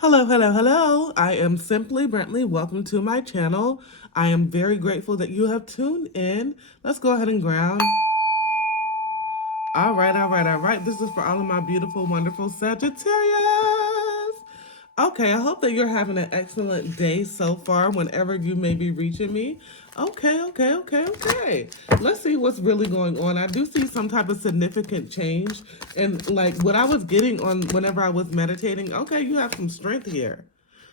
Hello, hello, hello. I am Simply Brentley. Welcome to my channel. I am very grateful that you have tuned in. Let's go ahead and ground. All right, all right, all right. This is for all of my beautiful, wonderful Sagittarius. Okay, I hope that you're having an excellent day so far whenever you may be reaching me. Okay. Let's see what's really going on. I do see some type of significant change. And like what I was getting on whenever I was meditating, okay, you have some strength here.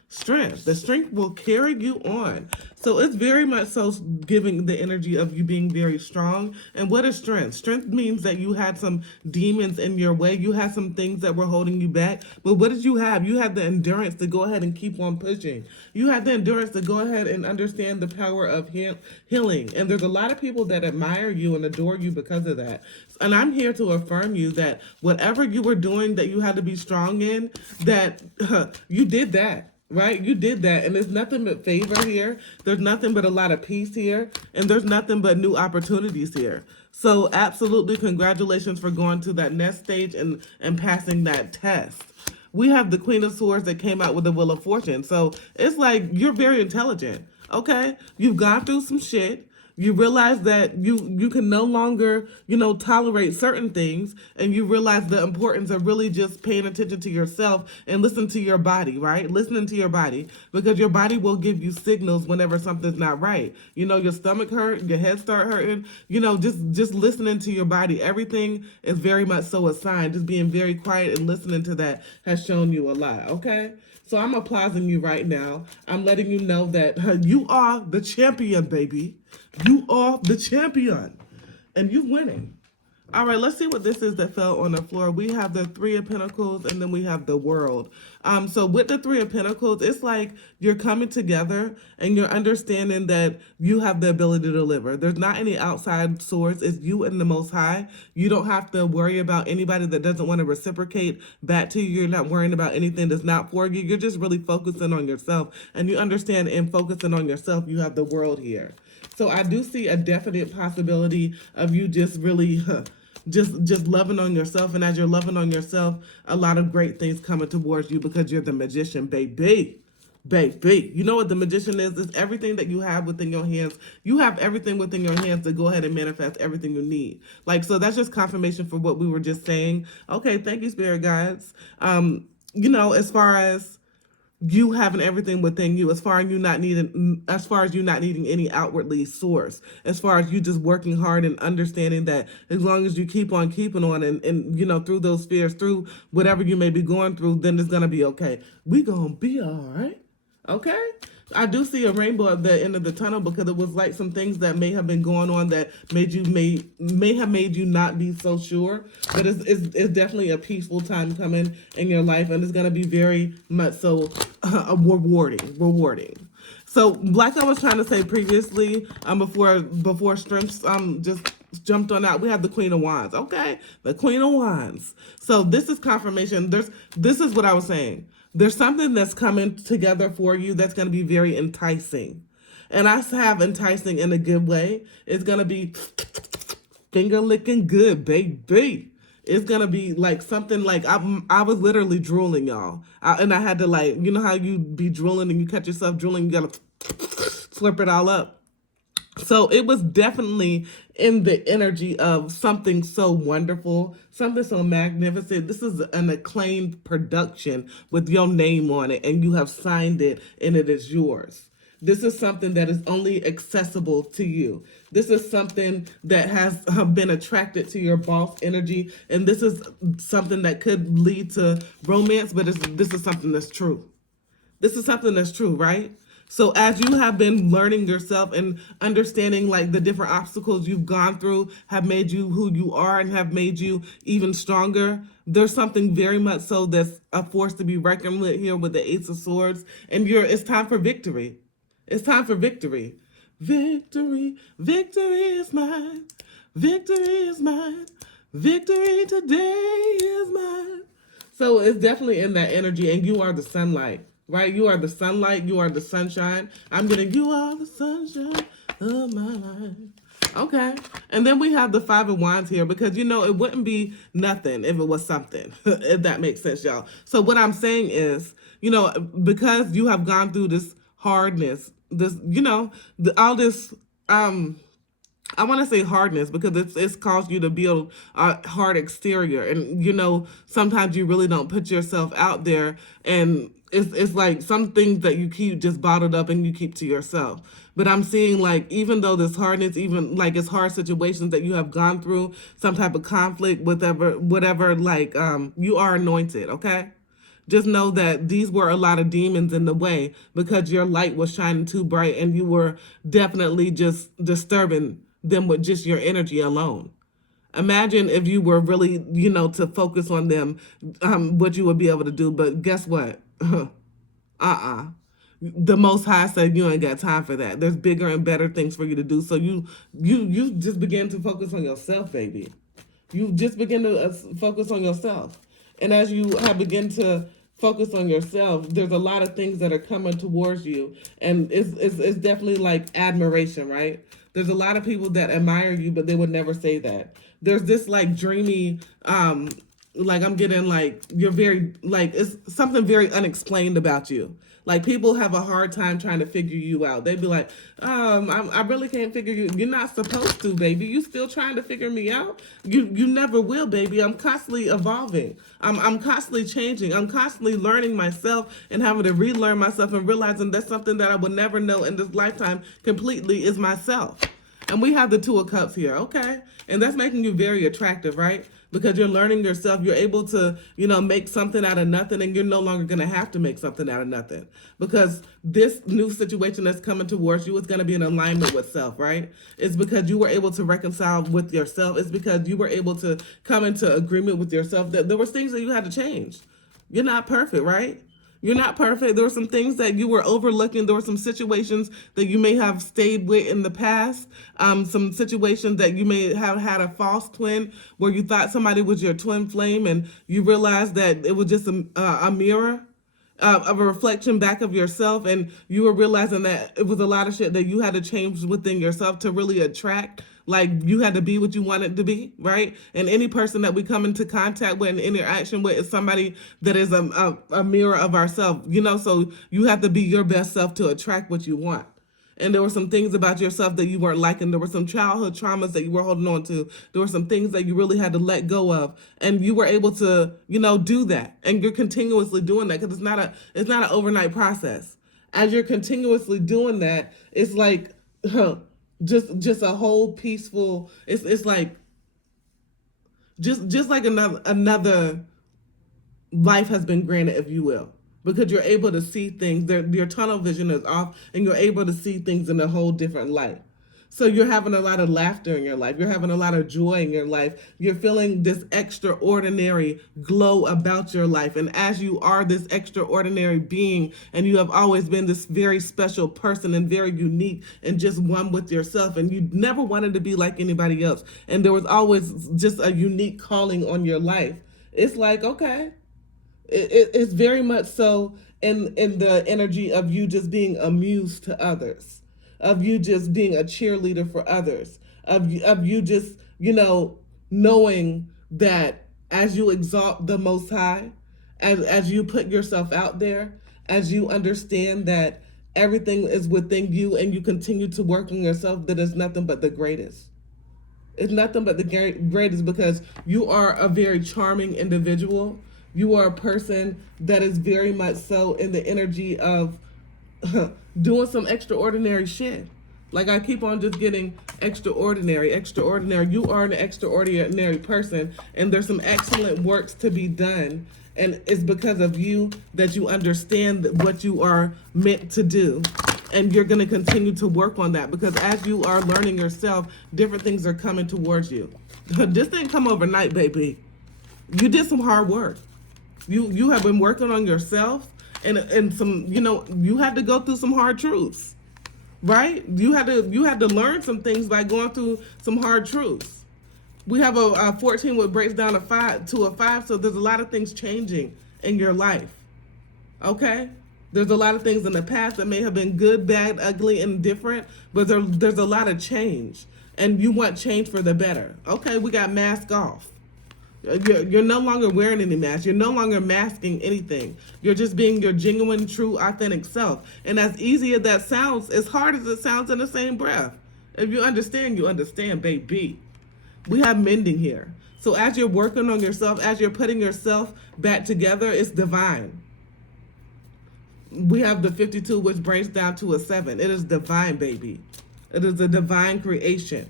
Strength. The strength will carry you on. So it's very much so giving the energy of you being very strong. And what is strength? Strength means that you had some demons in your way. You had some things that were holding you back. But what did you have? You had the endurance to go ahead and keep on pushing. You had the endurance to go ahead and understand the power of healing. And there's a lot of people that admire you and adore you because of that. And I'm here to affirm you that whatever you were doing that you had to be strong in, that you did that. Right? You did that. And there's nothing but favor here. There's nothing but a lot of peace here. And there's nothing but new opportunities here. So absolutely congratulations for going to that next stage and passing that test. We have the Queen of Swords that came out with the Wheel of Fortune. So it's like you're very intelligent. Okay? You've gone through some shit. You realize that you can no longer, tolerate certain things, and you realize the importance of really just paying attention to yourself and listen to your body, right? Listening to your body, because your body will give you signals whenever something's not right. Your stomach hurt, your head start hurting, just listening to your body. Everything is very much so a sign. Just being very quiet and listening to that has shown you a lot, okay? So I'm applauding you right now. I'm letting you know that you are the champion, baby. You are the champion. And you're winning. All right, let's see what this is that fell on the floor. We have the Three of Pentacles, and then we have the World. So with the Three of Pentacles, it's like you're coming together and you're understanding that you have the ability to deliver. There's not any outside source. It's you and the Most High. You don't have to worry about anybody that doesn't want to reciprocate back to you. You're not worrying about anything that's not for you. You're just really focusing on yourself. And you understand in focusing on yourself, you have the World here. So I do see a definite possibility of you just really just loving on yourself. And as you're loving on yourself, a lot of great things coming towards you because you're the magician, baby. Baby. You know what the magician is? It's everything that you have within your hands. You have everything within your hands to go ahead and manifest everything you need. So that's just confirmation for what we were just saying. Okay, thank you, spirit guides. As far as you having everything within you, as far as you not needing any outwardly source, as far as you just working hard and understanding that as long as you keep on keeping on and through those fears, through whatever you may be going through, then it's gonna be okay. We gonna be all right. Okay? I do see a rainbow at the end of the tunnel because it was like some things that may have been going on that may have made you not be so sure. But it's definitely a peaceful time coming in your life, and it's gonna be very much so rewarding. So, like I was trying to say previously, before strengths just jumped on out, we have the Queen of Wands. Okay, the Queen of Wands. So this is confirmation. This is what I was saying. There's something that's coming together for you that's going to be very enticing. And I have enticing in a good way. It's going to be finger licking good, baby. It's going to be like something like I was literally drooling, y'all. And I had to how you be drooling and you catch yourself drooling, you got to slurp it all up. So it was definitely in the energy of something so wonderful, something so magnificent. This is an acclaimed production with your name on it, and you have signed it, and it is yours. This is something that is only accessible to you. This is something that has been attracted to your boss energy, and this is something that could lead to romance, but this is something that's true. This is something that's true, right? So as you have been learning yourself and understanding the different obstacles you've gone through have made you who you are and have made you even stronger, there's something very much so that's a force to be reckoned with here with the Ace of Swords. And it's time for victory. It's time for victory. Victory, victory is mine. Victory is mine. Victory today is mine. So it's definitely in that energy, and you are the sunlight. Right? You are the sunlight. You are the sunshine. You are the sunshine of my life. Okay. And then we have the Five of Wands here because, it wouldn't be nothing if it was something, if that makes sense, y'all. So what I'm saying is, because you have gone through this hardness, this, all this, I want to say hardness because it's caused you to build a hard exterior, and sometimes you really don't put yourself out there, and it's like some things that you keep just bottled up and you keep to yourself. But I'm seeing, like, even though this hardness, even like it's hard situations that you have gone through, some type of conflict, whatever, like, you are anointed, okay? Just know that these were a lot of demons in the way because your light was shining too bright and you were definitely just disturbing them with just your energy alone. Imagine if you were really, to focus on them, what you would be able to do. But guess what? The Most High said you ain't got time for that. There's bigger and better things for you to do. So you just begin to focus on yourself, baby. You just begin to focus on yourself. And as you have begin to focus on yourself, there's a lot of things that are coming towards you. And it's definitely like admiration, right? There's a lot of people that admire you, but they would never say that. There's this like dreamy, like I'm getting like, you're very, like, it's something very unexplained about you. Like, people have a hard time trying to figure you out. They'd be like, I really can't figure you. You're not supposed to, baby. You still trying to figure me out? You never will, baby. I'm constantly evolving. I'm constantly changing. I'm constantly learning myself and having to relearn myself and realizing that's something that I will never know in this lifetime completely is myself. And we have the Two of Cups here, okay? And that's making you very attractive, right? Because you're learning yourself. You're able to, make something out of nothing, and you're no longer going to have to make something out of nothing. Because this new situation that's coming towards you is going to be in alignment with self, right? It's because you were able to reconcile with yourself. It's because you were able to come into agreement with yourself that there was things that you had to change. You're not perfect, right? You're not perfect. There were some things that you were overlooking. There were some situations that you may have stayed with in the past. Some situations that you may have had a false twin where you thought somebody was your twin flame and you realized that it was just a mirror of a reflection back of yourself, and you were realizing that it was a lot of shit that you had to change within yourself to really attract. Like, you had to be what you wanted to be, right? And any person that we come into contact with and interaction with is somebody that is a mirror of ourselves, so you have to be your best self to attract what you want. And there were some things about yourself that you weren't liking. There were some childhood traumas that you were holding on to. There were some things that you really had to let go of. And you were able to, do that. And you're continuously doing that because it's not an overnight process. As you're continuously doing that, it's like just a whole peaceful, it's like just like another life has been granted, if you will. Because you're able to see things, your tunnel vision is off, and you're able to see things in a whole different light. So you're having a lot of laughter in your life. You're having a lot of joy in your life. You're feeling this extraordinary glow about your life. And as you are this extraordinary being, and you have always been this very special person and very unique and just one with yourself, and you never wanted to be like anybody else. And there was always just a unique calling on your life. It's like, okay. It's very much so in the energy of you just being amused to others, of you just being a cheerleader for others, of you just, knowing that as you exalt the Most High, as you put yourself out there, as you understand that everything is within you and you continue to work on yourself, that is nothing but the greatest. It's nothing but the greatest because you are a very charming individual. You are a person that is very much so in the energy of doing some extraordinary shit. Like, I keep on just getting extraordinary. You are an extraordinary person, and there's some excellent works to be done. And it's because of you that you understand what you are meant to do. And you're going to continue to work on that because as you are learning yourself, different things are coming towards you. This didn't come overnight, baby. You did some hard work. You have been working on yourself and some, you had to go through some hard truths, right? You had to learn some things by going through some hard truths. We have a 14 which breaks down to a 5, so there's a lot of things changing in your life, okay? There's a lot of things in the past that may have been good, bad, ugly, and different, but there's a lot of change, and you want change for the better. Okay, we got mask off. You're no longer wearing any mask. You're no longer masking anything. You're just being your genuine, true, authentic self. And as easy as that sounds, as hard as it sounds in the same breath. If you understand, baby. We have mending here. So as you're working on yourself, as you're putting yourself back together, it's divine. We have the 52, which breaks down to a 7. It is divine, baby. It is a divine creation.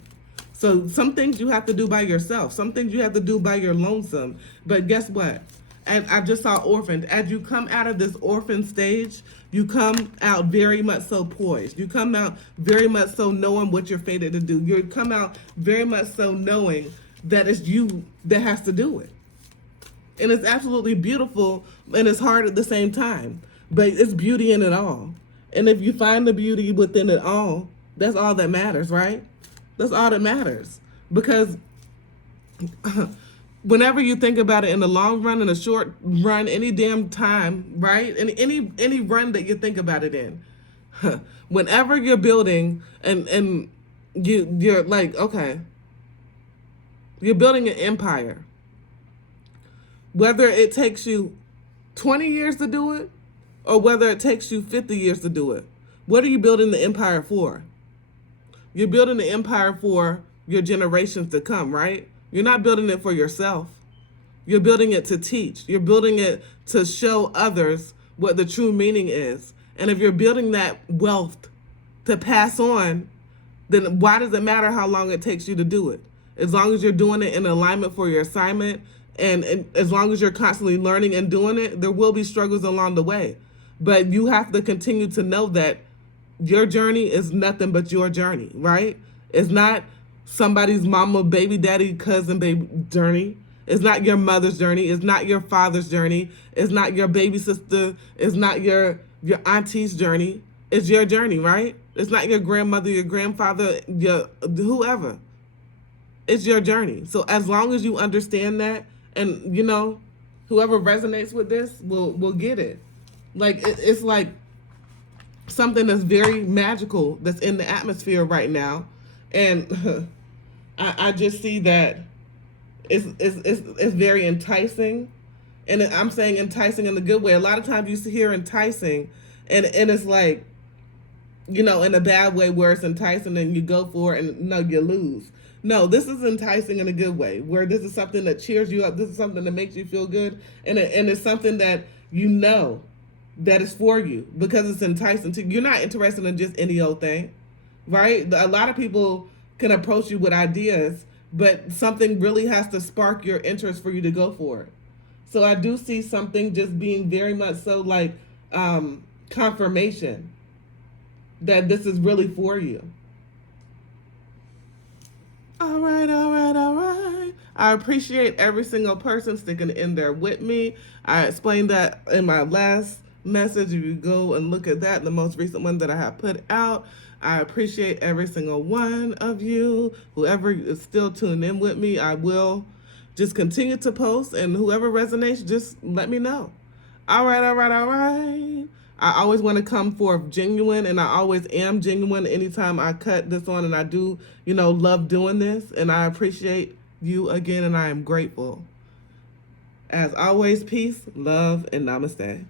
So some things you have to do by yourself. Some things you have to do by your lonesome. But guess what? And I just saw orphaned. As you come out of this orphan stage, you come out very much so poised. You come out very much so knowing what you're fated to do. You come out very much so knowing that it's you that has to do it. And it's absolutely beautiful, and it's hard at the same time. But it's beauty in it all. And if you find the beauty within it all, that's all that matters, right? That's all that matters. Because whenever you think about it in the long run, in the short run, any damn time, right? And any run that you think about it in, whenever you're building and you're like, okay, you're building an empire. Whether it takes you 20 years to do it or whether it takes you 50 years to do it, what are you building the empire for? You're building the empire for your generations to come, right? You're not building it for yourself. You're building it to teach. You're building it to show others what the true meaning is. And if you're building that wealth to pass on, then why does it matter how long it takes you to do it? As long as you're doing it in alignment for your assignment, and as long as you're constantly learning and doing it, there will be struggles along the way. But you have to continue to know that your journey is nothing but your journey, right? It's not somebody's mama, baby, daddy, cousin, baby journey. It's not your mother's journey. It's not your father's journey. It's not your baby sister. It's not your auntie's journey. It's your journey, right? It's not your grandmother, your grandfather, your whoever. It's your journey. So as long as you understand that, and whoever resonates with this will get it. Like it's like something that's very magical that's in the atmosphere right now, and I just see that it's very enticing, and I'm saying enticing in a good way. A lot of times you hear enticing, and it's like, in a bad way where it's enticing and you go for it and no, you lose. No, this is enticing in a good way, where this is something that cheers you up. This is something that makes you feel good, and it's something that that is for you because it's enticing to you. You're not interested in just any old thing, right? A lot of people can approach you with ideas, but something really has to spark your interest for you to go for it. So I do see something just being very much so like confirmation that this is really for you. All right. I appreciate every single person sticking in there with me. I explained that in my last message. If you go and look at that, the most recent one that I have put out, I appreciate every single one of you. Whoever is still tuning in with me, I will just continue to post, and whoever resonates, just let me know. All right. I always want to come forth genuine, and I always am genuine anytime I cut this on, and I do, love doing this, and I appreciate you again, and I am grateful. As always, peace, love, and namaste.